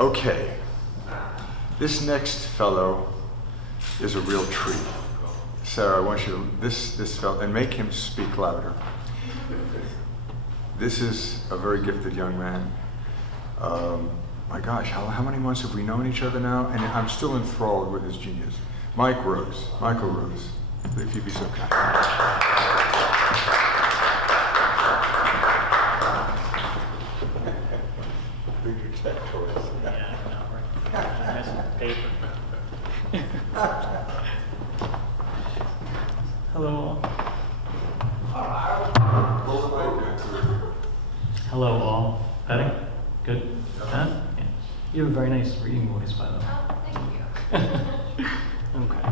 Okay, this next fellow is a real treat. Sarah, I want you to, this fellow, and make him speak louder. This is a very gifted young man. My gosh, how many months have we known each other now? And I'm still enthralled with his genius. Michael Rose, if you'd be so kind. Bigger tech toys. Yeah, I know, right? Messing with paper. Hello all. Hello all. Better? Good? Huh? Yeah. You have a very nice reading voice, by the way. Oh, thank you. Okay.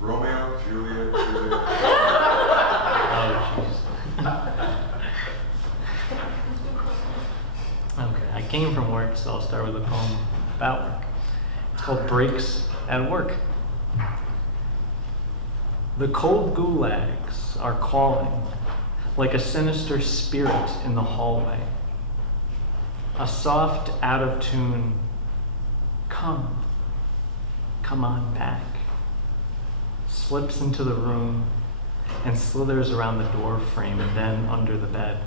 Romeo, Juliet. Oh, jeez. Okay, I came from work, so I'll start with a poem about work. It's called Breaks at Work. The cold gulags are calling like a sinister spirit in the hallway. A soft, out of tune, come on back, slips into the room and slithers around the door frame and then under the bed.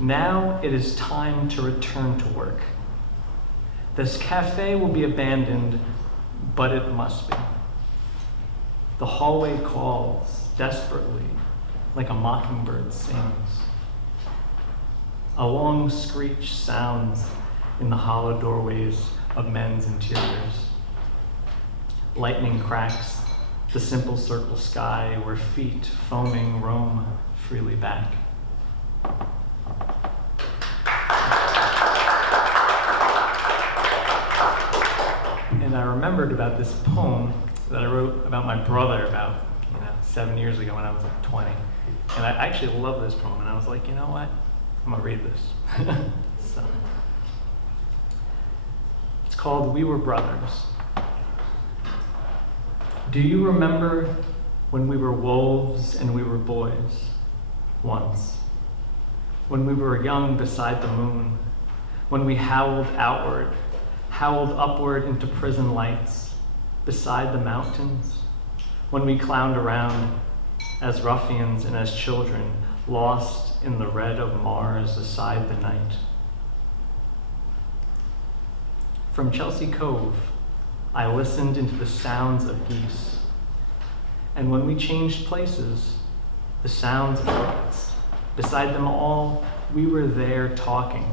Now it is time to return to work. This cafe will be abandoned, but it must be. The hallway calls desperately, like a mockingbird sings. A long screech sounds in the hollow doorways of men's interiors. Lightning cracks the simple circle sky where feet foaming roam freely back. And I remembered about this poem that I wrote about my brother about 7 years ago when I was like 20. And I actually love this poem, and I was like, you know what? I'm gonna read this. So, it's called We Were Brothers. Do you remember when we were wolves and we were boys once? When we were young beside the moon, when we howled outward, howled upward into prison lights, beside the mountains, when we clowned around as ruffians and as children, lost in the red of Mars aside the night. From Chelsea Cove, I listened into the sounds of geese. And when we changed places, the sounds of crickets. Beside them all, we were there talking,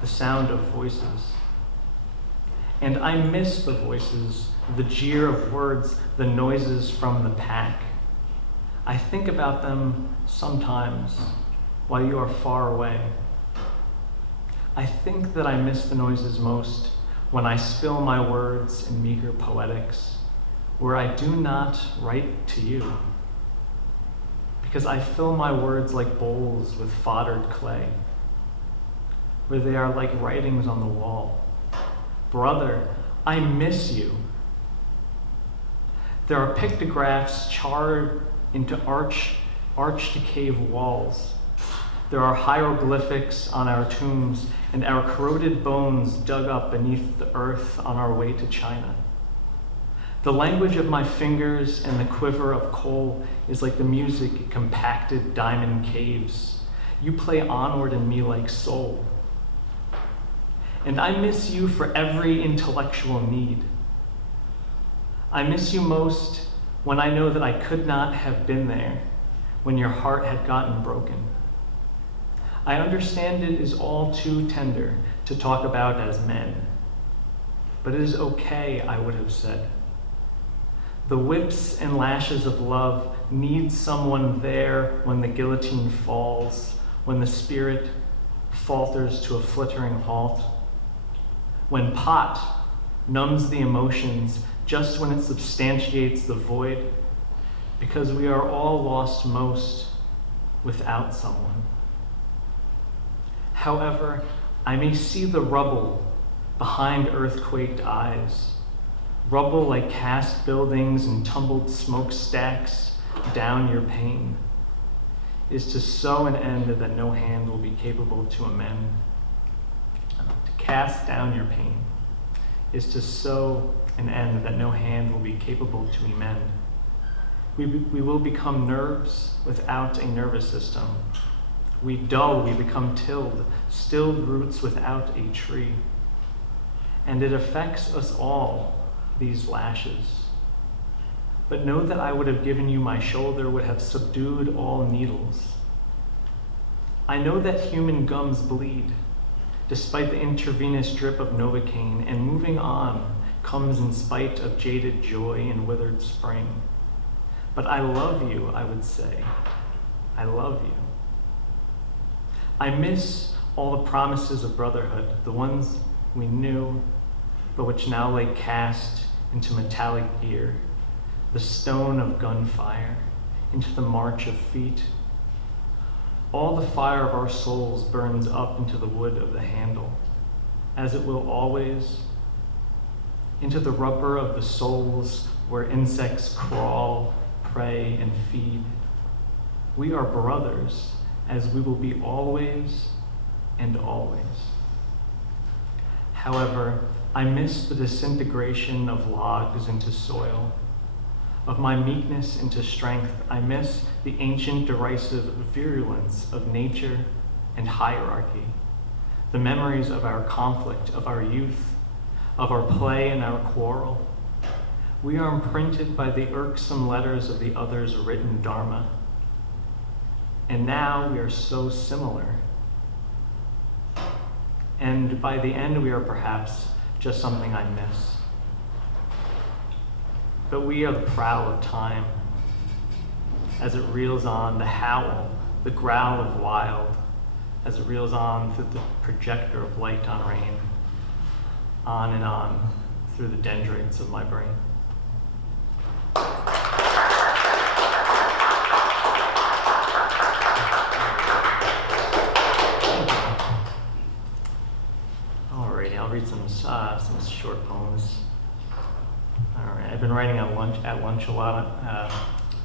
the sound of voices. And I miss the voices, the jeer of words, the noises from the pack. I think about them sometimes while you are far away. I think that I miss the noises most when I spill my words in meager poetics, where I do not write to you, because I fill my words like bowls with foddered clay, where they are like writings on the wall. Brother, I miss you. There are pictographs charred into arch-to-cave walls. There are hieroglyphics on our tombs and our corroded bones dug up beneath the earth on our way to China. The language of my fingers and the quiver of coal is like the music in compacted diamond caves. You play onward in me like soul. And I miss you for every intellectual need. I miss you most when I know that I could not have been there when your heart had gotten broken. I understand it is all too tender to talk about as men, but it is okay, I would have said. The whips and lashes of love need someone there when the guillotine falls, when the spirit falters to a flittering halt, when pot numbs the emotions just when it substantiates the void, because we are all lost most without someone. However, I may see the rubble behind earthquaked eyes, rubble like cast buildings and tumbled smokestacks down your pain, is to sow an end that no hand will be capable to amend. cast down your pain, is to sow an end that no hand will be capable to amend. We will become nerves without a nervous system. We dull, we become stilled roots without a tree. And it affects us all, these lashes. But know that I would have given you my shoulder, would have subdued all needles. I know that human gums bleed, despite the intravenous drip of Novocaine, and moving on comes in spite of jaded joy and withered spring. But I love you, I would say. I love you. I miss all the promises of brotherhood, the ones we knew, but which now lay cast into metallic gear, the stone of gunfire, into the march of feet. All the fire of our souls burns up into the wood of the handle, as it will always, into the rubber of the souls where insects crawl, prey, and feed. We are brothers, as we will be always and always. However, I miss the disintegration of logs into soil, of my meekness into strength. I miss the ancient derisive virulence of nature and hierarchy, the memories of our conflict, of our youth, of our play and our quarrel. We are imprinted by the irksome letters of the other's written dharma. And now we are so similar. And by the end, we are perhaps just something I miss. But we are the prowl of time, as it reels on, the howl, the growl of wild, as it reels on through the projector of light on rain, on and on through the dendrites of my brain. Alrighty, I'll read some short poems. All right, I've been writing at lunch a lot,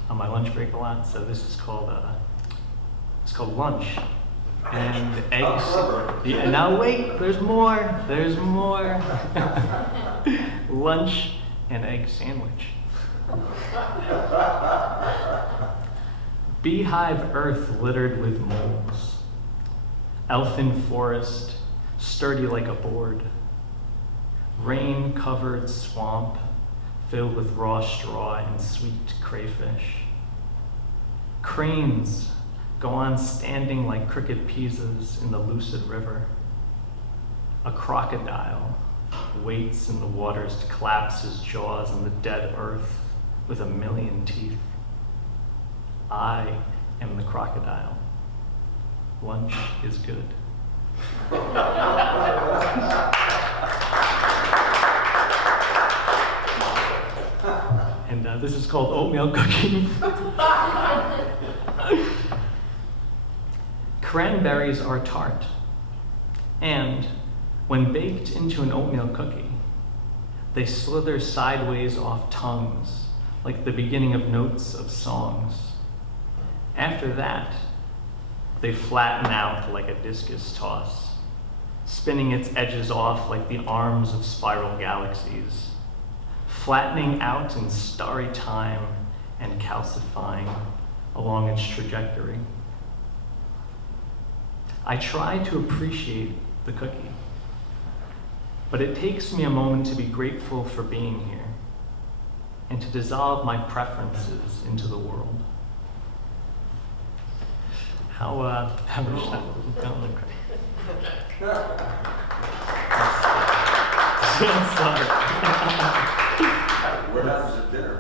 on my lunch break a lot. So this is called Lunch and Eggs. Yeah, now wait, there's more. There's more. Lunch and egg sandwich. Beehive earth littered with moles. Elfin forest, sturdy like a board. Rain-covered swamp, filled with raw straw and sweet crayfish. Cranes go on standing like crooked Pisas in the lucid river. A crocodile waits in the waters to collapse his jaws on the dead earth with 1,000,000 teeth. I am the crocodile. Lunch is good. And this is called oatmeal cooking. Cranberries are tart, and when baked into an oatmeal cookie, they slither sideways off tongues like the beginning of notes of songs. After that, they flatten out like a discus toss, spinning its edges off like the arms of spiral galaxies, flattening out in starry time and calcifying along its trajectory. I try to appreciate the cookie, but it takes me a moment to be grateful for being here and to dissolve my preferences into the world. How much time? Sorry. What happens at dinner?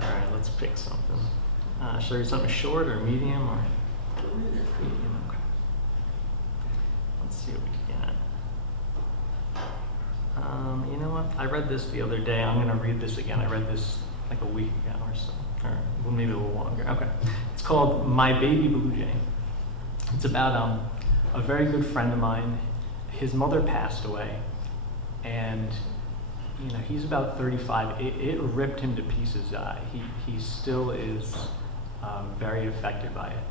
All right, let's pick something. Should I read something short or medium or medium? Okay. Let's see what we can get. You know what? I read this the other day. I'm going to read this again. I read this like a week ago or so, or maybe a little longer. Okay. It's called My Baby Blue Jay. It's about a very good friend of mine. His mother passed away, and he's about 35. It ripped him to pieces. He still is very affected by it.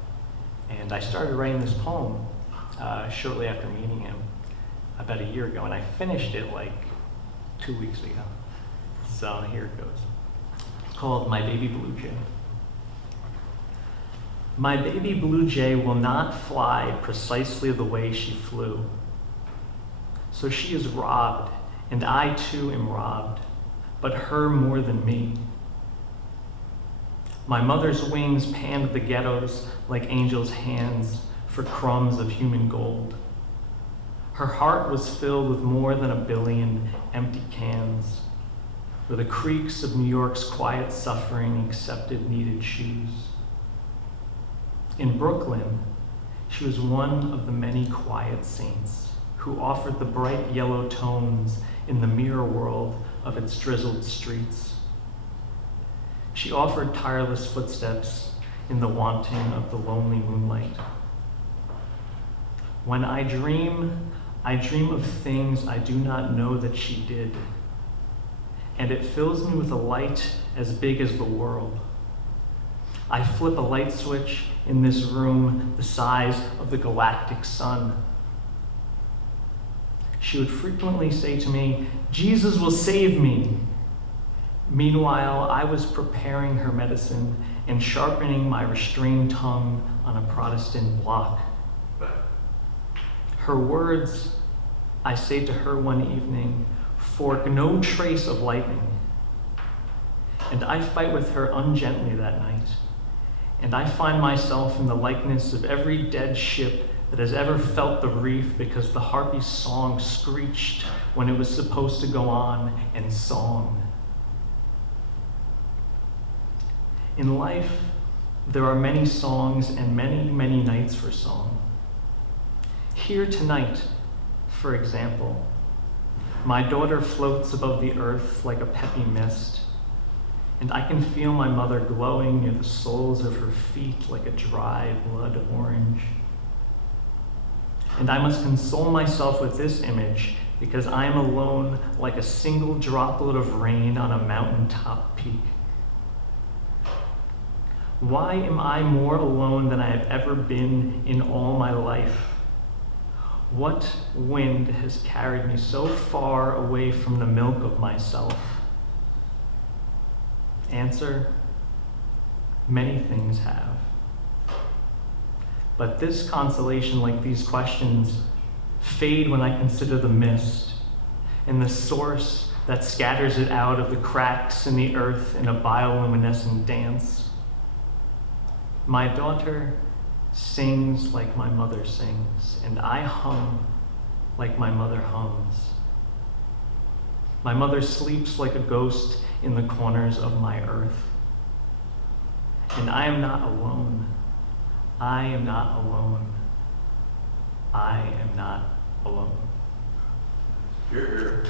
And I started writing this poem shortly after meeting him about a year ago, and I finished it like 2 weeks ago. So here it goes. It's called My Baby Blue Jay. My baby blue jay will not fly precisely the way she flew. So she is robbed, and I too am robbed, but her more than me. My mother's wings panned the ghettos like angels' hands for crumbs of human gold. Her heart was filled with more than 1 billion empty cans, where the creaks of New York's quiet suffering accepted needed shoes. In Brooklyn, she was one of the many quiet saints who offered the bright yellow tones in the mirror world of its drizzled streets. She offered tireless footsteps in the wanting of the lonely moonlight. When I dream of things I do not know that she did, and it fills me with a light as big as the world. I flip a light switch in this room the size of the galactic sun. She would frequently say to me, "Jesus will save me." Meanwhile, I was preparing her medicine and sharpening my restrained tongue on a Protestant block. Her words, I say to her one evening, fork no trace of lightning. And I fight with her ungently that night. And I find myself in the likeness of every dead ship that has ever felt the reef because the harpy's song screeched when it was supposed to go on and song. In life, there are many songs and many, many nights for song. Here tonight, for example, my daughter floats above the earth like a peppy mist, and I can feel my mother glowing near the soles of her feet like a dry blood orange. And I must console myself with this image because I am alone like a single droplet of rain on a mountaintop peak. Why am I more alone than I have ever been in all my life? What wind has carried me so far away from the milk of myself? Answer, many things have. But this consolation, like these questions, fade when I consider the mist and the source that scatters it out of the cracks in the earth in a bioluminescent dance. My daughter sings like my mother sings, and I hum like my mother hums. My mother sleeps like a ghost in the corners of my earth. And I am not alone. I am not alone. I am not alone. Here, here.